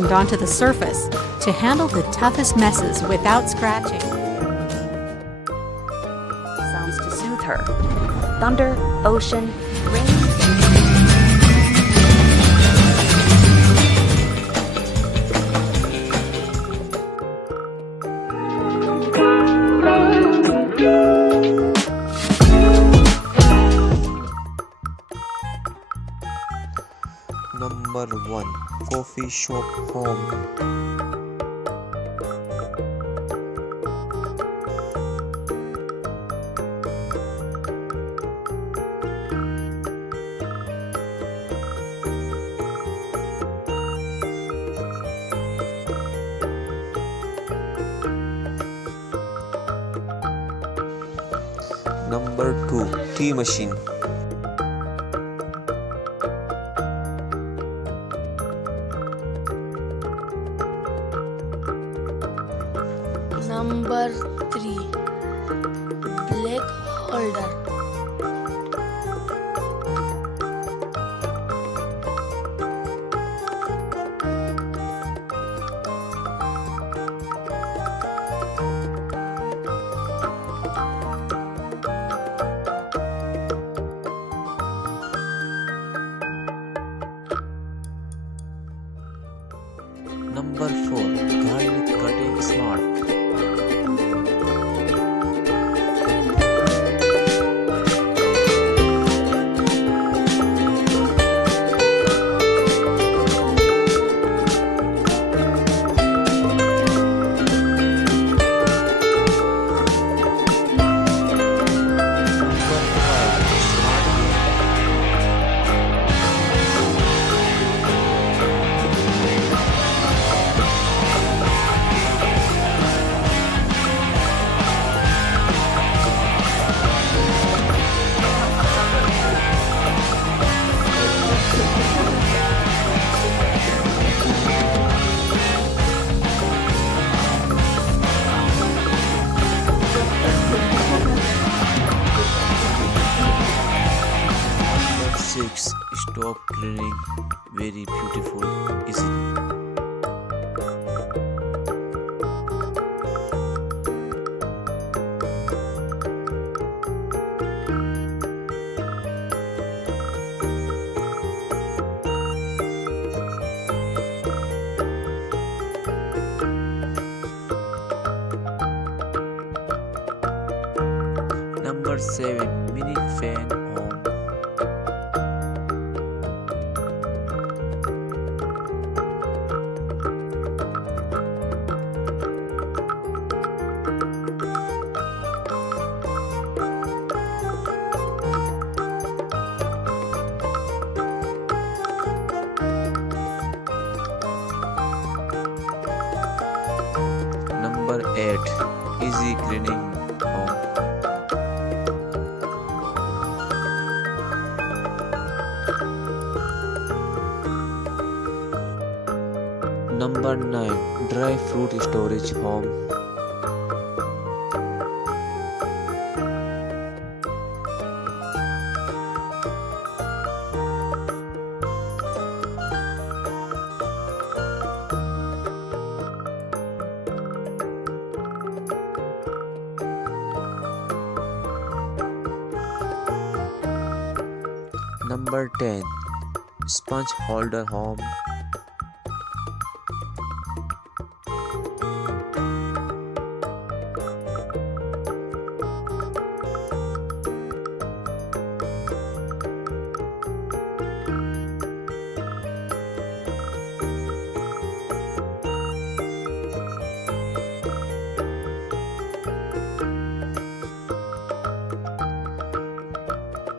flattened onto the surface to handle the toughest messes without scratching. Sounds to soothe her. Thunder, ocean, rain. Number 1. Coffee shop home. Number 2. Tea machine. Number 3. Black holder. Number 4. Garlic cutting smart. Number 5. Smart game. Number 6. Stop cleaning. Very beautiful. Easily. Number 7. Mini fan home. Number 8. Easy cleaning home. Number 9. Dry fruit storage home. Number 10. Sponge holder home.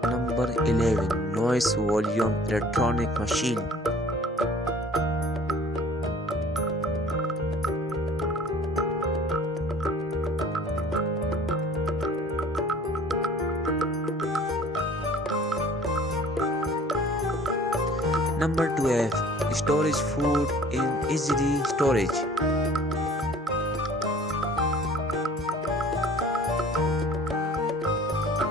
Number 11. Noise volume electronic machine. Number 12. Storage food in easily storage.